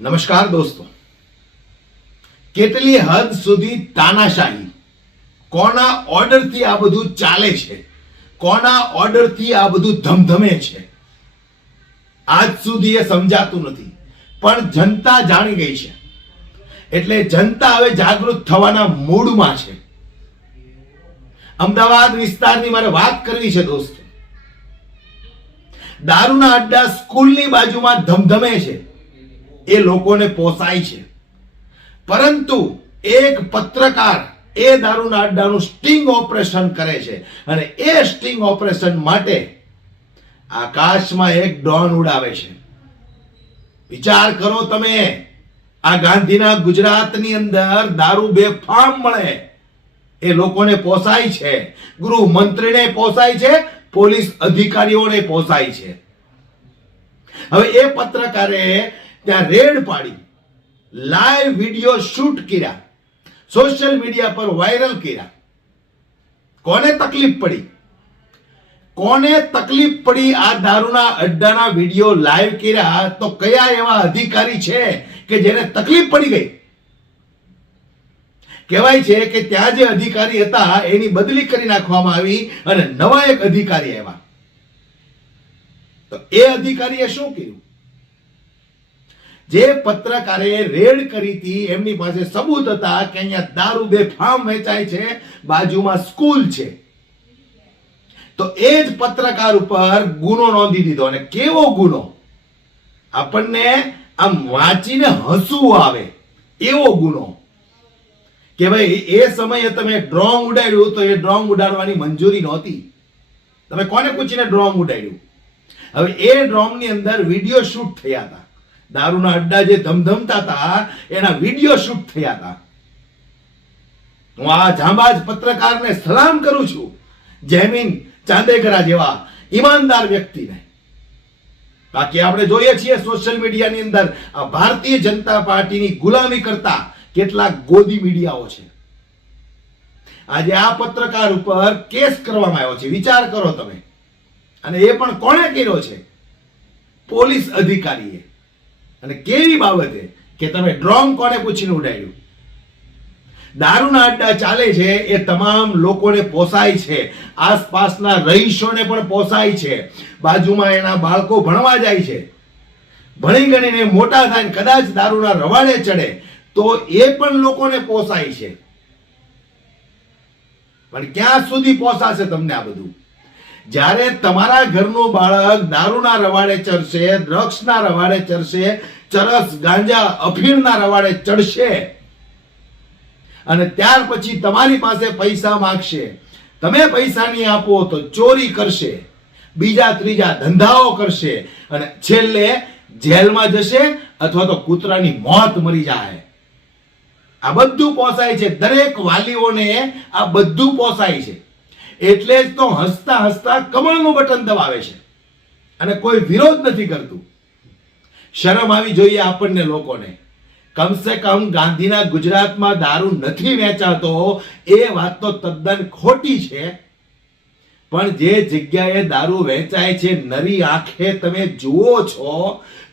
નમસ્કાર દોસ્તો, કેટલી હદ સુધી તાનાશાહી, કોના ઓર્ડરથી આ બધું ચાલે છે, કોના ઓર્ડરથી આ બધું ધમધમે છે, આજ સુધી એ સમજાતું નથી. પણ જનતા જાણી ગઈ છે, એટલે જનતા હવે જાગૃત થવાના મૂડમાં છે. અમદાવાદ વિસ્તારની મારે વાત કરવી છે દોસ્તો. દારૂના અડ્ડા સ્કૂલની બાજુમાં ધમધમે છે, એ લોકોને પોસાય છે. પરંતુ એક પત્રકાર એ દારૂના અડ્ડાનું સ્ટિંગ ઓપરેશન કરે છે, અને એ સ્ટિંગ ઓપરેશન માટે આકાશમાં એક ડ્રોન ઉડાવે છે. વિચાર કરો તમે, આ ગાંધીના ગુજરાતની અંદર દારૂ બેફામ મળે, એ લોકોને પોસાય છે, ગૃહમંત્રીને પોસાય છે, પોલીસ અધિકારીઓને પોસાય છે. હવે એ પત્રકારે ત્યાં રેડ પાડી, લાઈવ વિડિયો શૂટ કર્યા, સોશિયલ મીડિયા પર વાયરલ કર્યા. કોને તકલીફ પડી? કોને તકલીફ પડી? આ દારૂના અડ્ડાના વિડિયો લાઈવ કર્યા તો કયા એવા અધિકારી છે કે જેને તકલીફ પડી ગઈ? કહેવાય છે કે ત્યાં જે અધિકારી હતા એની બદલી કરી નાખવામાં આવી અને નવા એક અધિકારી આવ્યા. તો એ અધિકારીએ શું કર્યું? જે પત્રકારે રેડ કરી હતી એમની પાસે સબૂત હતા કે અહીંયા દારૂ બેફામ વેચાય છે, બાજુમાં સ્કૂલ છે. તો એ જ પત્રકાર ઉપર ગુનો નોંધી દીધો. અને કેવો ગુનો! આપણને આમ વાંચીને હસવું આવે એવો ગુનો કે ભાઈ એ સમયે તમે ડ્રોન ઉડાડ્યું તો એ ડ્રોન ઉડાડવાની મંજૂરી નહોતી. તમે કોને પૂછીને ડ્રોન ઉડાડ્યું? હવે એ ડ્રોનની અંદર વિડિયો શૂટ થયા હતા, દારૂના અડ્ડા જે ધમધમતા હતા એના વિડિયો શૂટ થયા હતા. હું આ જાંબાજ પત્રકારને સલામ કરું છું, જયમીન ચાંદેકરા જેવા ઈમાનદાર વ્યક્તિને. બાકી આપણે જોઈએ છીએ સોશિયલ મીડિયાની અંદર આ ભારતીય જનતા પાર્ટીની ગુલામી કરતા કેટલાક ગોદી મીડિયાઓ છે. આજે આ પત્રકાર ઉપર કેસ કરવામાં આવ્યો છે, વિચાર કરો તમે. અને એ પણ કોણે કર્યો છે? પોલીસ અધિકારીએ. અને કેવી બાબતે કે તમે ડ્રોન કોને પૂછીને ઉડાડ્યું? દારૂના અડ્ડા ચાલે છે એ તમામ લોકોને પોસાય છે, આસપાસના રહીશોને પણ પોસાય છે, બાજુમાં એના બાળકો ભણવા જાય છે, ભણી ગણીને મોટા થાય કદાચ દારૂના રવાડે ચડે તો એ પણ લોકોને પોસાય છે. પણ ક્યાં સુધી પોસાશે તમને આ બધું? જ્યારે તમારા ઘરનું બાળક દારૂના રવાડે ચડશે, ડ્રગ્સના રવાડે ચડશે, ચરસ ગાંજા અફીણના રવાડે ચડશે, અને ત્યાર પછી તમારી પાસે પૈસા માંગશે, તમે પૈસા નહીં આપો તો ચોરી કરશે, બીજા ત્રીજા ધંધાઓ કરશે, અને છેલ્લે જેલમાં જશે અથવા તો કૂતરાની મોત મરી જાય. આ બધું પોસાય છે, દરેક વાલીઓને આ બધું પોસાય છે. એટલે જ તો હસતા હસતા કમળનું બટન દબાવે છે અને કોઈ વિરોધ નથી કરતું. શરમ આવી જોઈએ આપણને લોકોને. કમસે કમ ગાંધીના ગુજરાતમાં દારૂ નથી વેચાતો એ વાત તો તદ્દન ખોટી છે, પણ જે જગ્યાએ દારૂ વેચાય છે નરી આંખે તમે જુઓ છો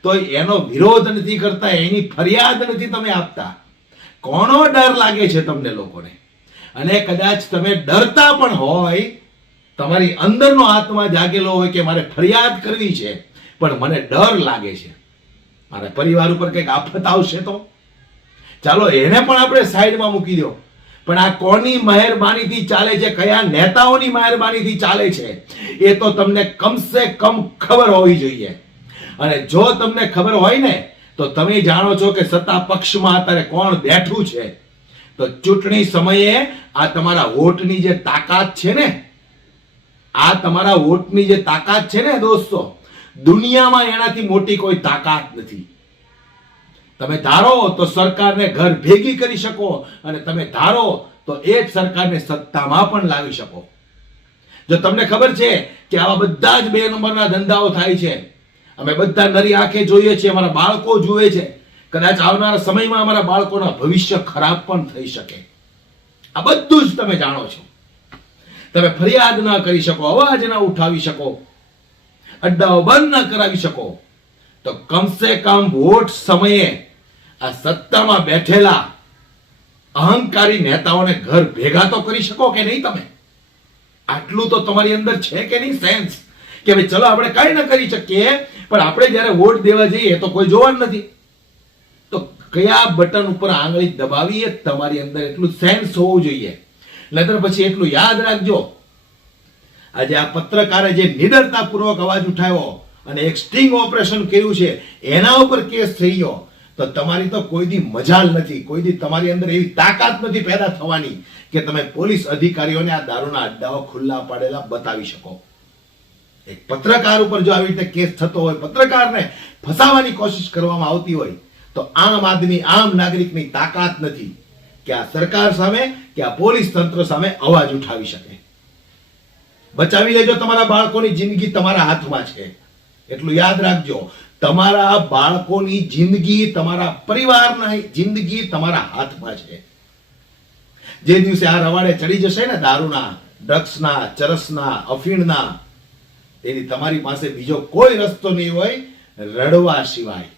તો એનો વિરોધ નથી કરતા, એની ફરિયાદ નથી તમે આપતા. કોનો ડર લાગે છે તમને લોકોને? અને કદાચ તમે ડરતા પણ હોય, તમારી અંદરનો આત્મા જાગેલો હોય કે મારે ફરિયાદ કરવી છે પણ મને ડર લાગે છે, મારા પરિવાર ઉપર કંઈક આફત આવશે તો. ચાલો એને પણ આપણે સાઈડમાં મૂકી દો, પણ આ કોની મહેરબાનીથી ચાલે છે, કયા નેતાઓની મહેરબાનીથી ચાલે છે એ તો તમને કમસે કમ ખબર હોવી જોઈએ. અને જો તમને ખબર હોય ને તો તમે જાણો છો કે સત્તા પક્ષમાં અત્યારે કોણ બેઠું છે. તો ચૂંટણી સમયે આ તમારા વોટની જે તાકાત છે ને, આ તમારા વોટની જે તાકાત છે ને દોસ્તો, દુનિયામાં એનાથી મોટી કોઈ તાકાત નથી. તમે ધારો તો સરકારને ઘર ભેગી કરી શકો, અને તમે ધારો તો એ જ સરકારને સત્તામાં પણ લાવી શકો. જો તમને ખબર છે કે આવા બધા જ 2 નંબરના ધંધાઓ થાય છે, અમે બધા નરી આંખે જોઈએ છીએ, અમારા બાળકો જુએ છે, કદાચ આવનારા સમયમાં અમારા બાળકોના ભવિષ્ય ખરાબ પણ થઈ શકે. આ બધું જ તમે જાણો છો. તમે ફરિયાદ ના કરી શકો, અવાજ ના ઉઠાવી શકો, અડ્ડાઓ બંધ ના કરાવી શકો, તો કમસે કમ વોટ સમયે આ સત્તામાં બેઠેલા અહંકારી નેતાઓને ઘર ભેગા તો કરી શકો કે નહીં તમે? આટલું તો તમારી અંદર છે કે નહીં સેન્સ કે ભાઈ ચલો આપણે કઈ ન કરી શકીએ, પણ આપણે જ્યારે વોટ દેવા જઈએ તો કોઈ જોવા નથી, તો કયા બટન ઉપર આંગળી દબાવી એ તમારી અંદર એટલું સેન્સ હોવું જોઈએ. નહીતર પછી એટલું યાદ રાખજો, આજે આ પત્રકારે જે નિડરતાપૂર્વક અવાજ ઉઠાવ્યો અને એક સ્ટિંગ ઓપરેશન કર્યું છે એના ઉપર કેસ થઈ ગયો, તો તમારી તો કોઈ દી મજાલ નથી, કોઈ દી તમારી અંદર એવી તાકાત નથી પેદા થવાની કે તમે પોલીસ અધિકારીઓને આ દારૂના અડ્ડાઓ ખુલ્લા પાડેલા બતાવી શકો. એક પત્રકાર ઉપર જો આવી રીતે કેસ થતો હોય, પત્રકારને ફસાવાની કોશિશ કરવામાં આવતી હોય, તો આમ આદમી, આમ નાગરિકની તાકાત નથી કે આ સરકાર સામે કે આ પોલીસ તંત્ર સામે અવાજ ઉઠાવી શકે. બચાવી લેજો, તમારા બાળકોની જિંદગી તમારા હાથમાં છે, એટલું યાદ રાખજો. તમારા બાળકોની જિંદગી, તમારા પરિવારની જિંદગી તમારા હાથમાં છે. જે દિવસે આ રવાડે ચડી જશે ને દારૂના, ડ્રગ્સના, ચરસના, અફીણના, એની તમારી પાસે બીજો કોઈ રસ્તો નહીં હોય રડવા સિવાય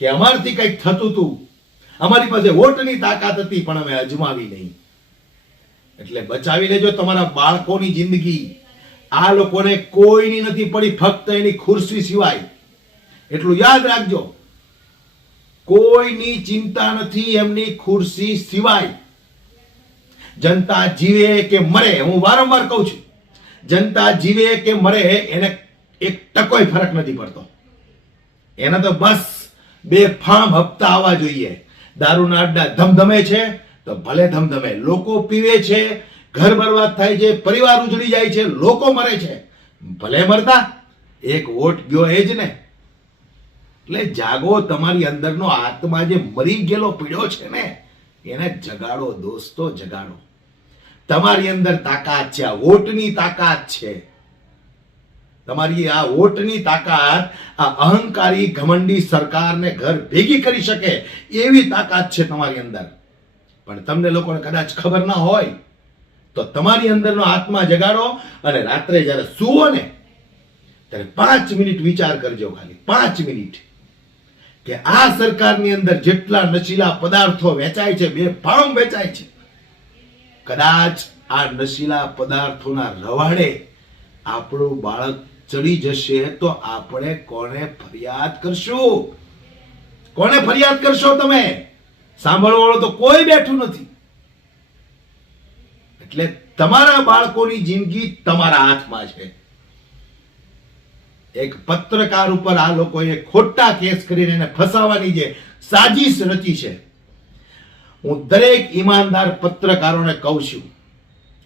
કે અમારથી કંઈક થતું હતું, અમારી પાસે વોટની તાકાત હતી પણ અમે અજમાવી નહીં. એટલે બચાવી લેજો તમારા બાળકોની જિંદગી. આ લોકોને કોઈની નથી પડી, ફક્ત એની ખુરશી સિવાય. એટલું યાદ રાખજો, કોઈની ચિંતા નથી એમની ખુરશી સિવાય. જનતા જીવે કે મરે, હું વારંવાર કહું છું, જનતા જીવે કે મરે એને એક ટકોય ફરક નથી પડતો. એને તો બસ બેફામ હપ્તા આવવા જોઈએ. દારૂના અડ્ડા ધમધમે છે તો ભલે ધમધમે, લોકો પીવે છે, ઘર બરબાદ થાય છે, પરિવાર ઉજળી જાય છે, લોકો મરે છે, ભલે મરતા, એક વોટ ગયો એ જ ને. એટલે જાગો, તમારી અંદરનો આત્મા જે મરી ગયેલો પીડ્યો છે ને એને જગાડો દોસ્તો, જગાડો. તમારી અંદર તાકાત છે, આ વોટની તાકાત છે. તમારી આ વોટની તાકાત આ અહંકારી ઘમંડી સરકારને ઘર ભેગી કરી શકે એવી તાકાત છે તમારી અંદર. પણ તમને લોકોને કદાચ ખબર ના હોય તો તમારી અંદરનો આત્મા જગાડો અને રાત્રે જ્યારે સૂવો ને ત્યારે 5 મિનિટ વિચાર કરજો, ખાલી 5 મિનિટ, કે આ સરકારની અંદર જેટલા નશીલા પદાર્થો વેચાય છે, બેફામ વેચાય છે, કદાચ આ નશીલા પદાર્થોના રવાડે આપણું બાળક ચડી જશે તો આપણે કોને ફરિયાદ કરશું? કોને ફરિયાદ કરશો તમે? સાંભળવા વાળો તો કોઈ બેઠું નથી. એટલે તમારા બાળકોની જિંદગી તમારા હાથમાં છે. એક પત્રકાર ઉપર આ લોકોએ ખોટા કેસ કરીને એને ફસાવાની જે સાજિશ રચી છે, હું દરેક ઈમાનદાર પત્રકારોને કહું છું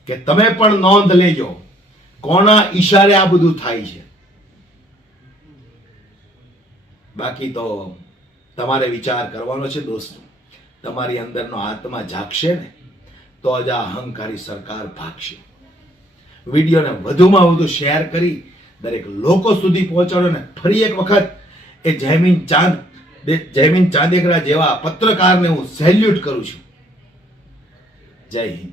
કે તમે પણ નોંધ લેજો કોના ઈશારે આ બધું થાય છે. બાકી તો તમારે વિચાર કરવાનો છે દોસ્તો. તમારી અંદરનો આત્મા જાગશે ને તો જ આ અહંકારી સરકાર ભાગશે. વિડીયોને વધુમાં વધુ શેર કરી દરેક લોકો સુધી પહોંચાડો ને ફરી એક વખત એ જયમીન ચાંદેકરા જેવા પત્રકારને હું સેલ્યુટ કરું છું. જય હિન્દ.